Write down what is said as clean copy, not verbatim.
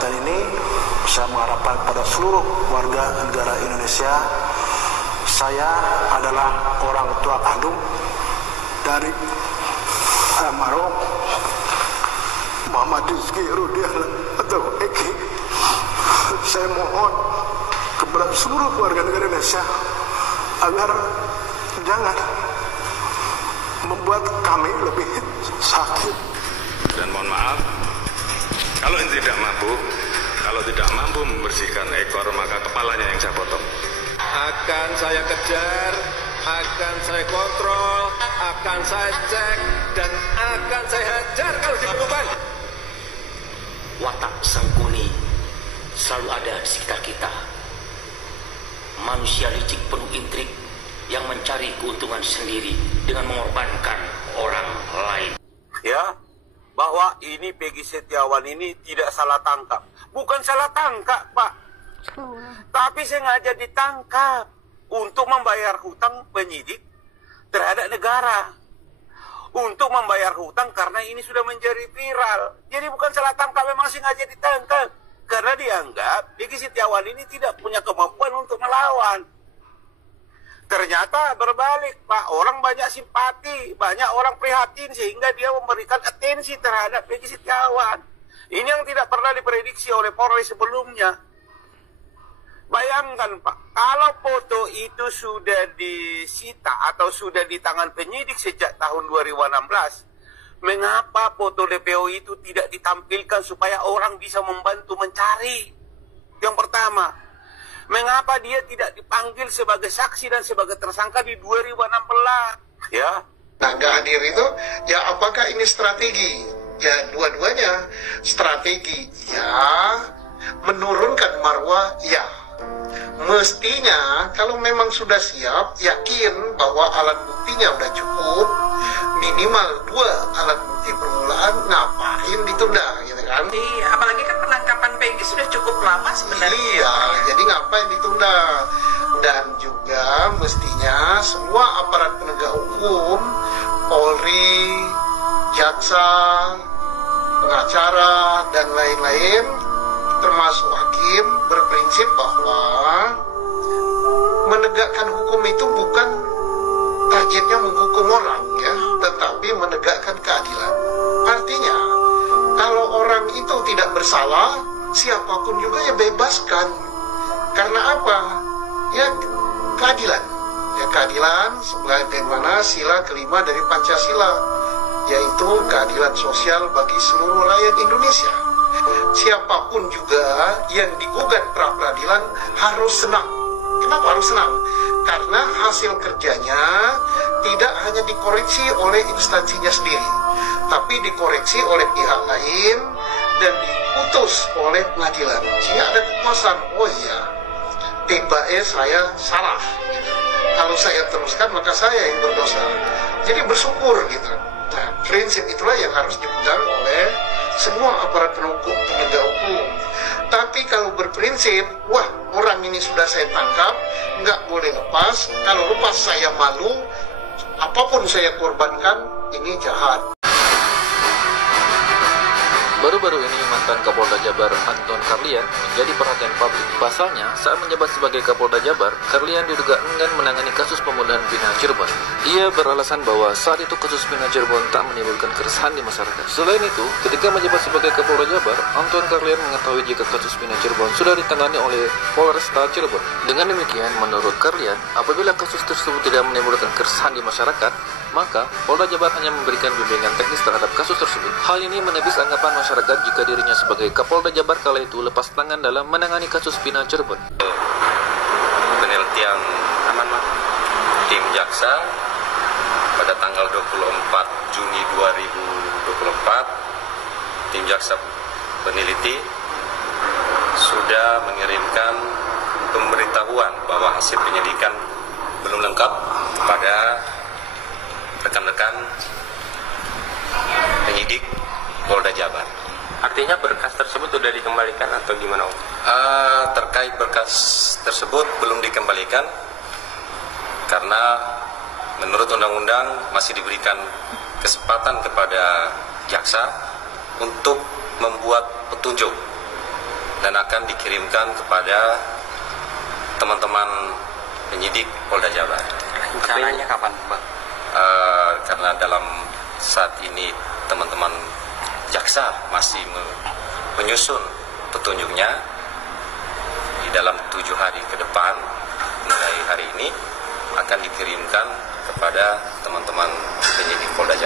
kesempatan ini saya mengharapkan pada seluruh warga negara Indonesia, saya adalah orang tua kandung dari almarhum Muhammad Rizky Rudial atau Eki. Saya mohon kepada seluruh warga negara Indonesia agar jangan membuat kami lebih sakit. Dan mohon maaf, kalau ini tidak mampu membersihkan ekor, maka kepalanya yang saya potong. Akan saya kejar, akan saya kontrol, akan saya cek, dan akan saya hajar kalau diperlukan. Watak Sangkuni selalu ada di sekitar kita. Manusia licik penuh intrik yang mencari keuntungan sendiri dengan mengorbankan orang lain. Ya, bahwa ini Peggy Setiawan ini tidak salah tangkap. Bukan salah tangkap, Pak. Tapi sengaja ditangkap untuk membayar hutang penyidik terhadap negara. Untuk membayar hutang karena ini sudah menjadi viral. Jadi bukan salah tangkap, memang sengaja ditangkap. Karena dianggap Peggy Setiawan ini tidak punya kemampuan untuk melawan. Ternyata berbalik, Pak. Orang banyak simpati, banyak orang prihatin sehingga dia memberikan atensi terhadap Peggy Setiawan. Ini yang tidak pernah diprediksi oleh Polri sebelumnya. Bayangkan, Pak, kalau foto itu sudah disita atau sudah di tangan penyidik sejak tahun 2016, mengapa foto DPO itu tidak ditampilkan supaya orang bisa membantu mencari? Yang pertama, mengapa dia tidak dipanggil sebagai saksi dan sebagai tersangka di 2016? Ya. Nah, nggak hadir itu, ya apakah ini strategi? Ya, dua-duanya strategi. Ya, menurunkan marwah, ya. Mestinya, kalau memang sudah siap, yakin bahwa alat buktinya udah cukup, minimal 2 alat bukti permulaan, ngapain ditunda, gitu kan? Apalagi kan penangkapan Peggy sudah cukup lama sebenarnya. Iya, jadi ngapain ditunda? Dan juga mestinya semua aparat penegak hukum, Polri, jaksa, pengacara, dan lain-lain, termasuk hakim, berprinsip bahwa menegakkan hukum itu bukan targetnya menghukum orang, ya, tetapi menegakkan keadilan. Artinya, kalau orang itu tidak bersalah, siapapun juga ya bebaskan. Karena apa? Ya keadilan. Ya keadilan sebagaimana sila kelima dari Pancasila, yaitu keadilan sosial bagi seluruh rakyat Indonesia. Siapapun juga yang digugat pra peradilan harus senang. Kenapa harus senang? Karena hasil kerjanya tidak hanya dikoreksi oleh instansinya sendiri, tapi dikoreksi oleh pihak lain dan diputus oleh pengadilan. Sehingga ada kepuasan, oh iya, tiba-tiba saya salah. Kalau saya teruskan maka saya yang berdosa. Jadi bersyukur gitu. Nah, prinsip itulah yang harus dipegang oleh semua aparat penegak hukum. Tapi kalau berprinsip, wah orang ini sudah saya tangkap, nggak boleh lepas. Kalau lepas saya malu, apapun saya korbankan, ini jahat. Baru-baru ini mantan Kapolda Jabar Anton Carlyan menjadi perhatian publik. Pasalnya, saat menjabat sebagai Kapolda Jabar, Carlyan diduga enggan menangani kasus pembunuhan Vina Cirebon. Ia beralasan bahwa saat itu kasus Vina Cirebon tak menimbulkan keresahan di masyarakat. Selain itu, ketika menjabat sebagai Kapolda Jabar, Anton Carlyan mengetahui jika kasus Vina Cirebon sudah ditangani oleh Polresta Cirebon. Dengan demikian, menurut Carlyan, apabila kasus tersebut tidak menimbulkan keresahan di masyarakat, maka Polda Jabar hanya memberikan bimbingan teknis terhadap kasus tersebut. Hal ini menepis anggapan masyarakat jika dirinya sebagai Kapolda Jabar kala itu lepas tangan dalam menangani kasus Vina Cirebon. Penelitian tim jaksa pada tanggal 24 Juni 2024, tim jaksa peneliti sudah mengirimkan pemberitahuan bahwa hasil penyidikan belum lengkap kepada rekan-rekan penyidik Polda Jabar. Artinya berkas tersebut sudah dikembalikan atau gimana? Terkait berkas tersebut belum dikembalikan karena menurut undang-undang masih diberikan kesempatan kepada jaksa untuk membuat petunjuk dan akan dikirimkan kepada teman-teman penyidik Polda Jabar. Rencananya kapan, Pak? Karena dalam saat ini teman-teman jaksa masih menyusun petunjuknya, di dalam 7 hari ke depan mulai hari ini akan dikirimkan kepada teman-teman penyidik Polda Jabar.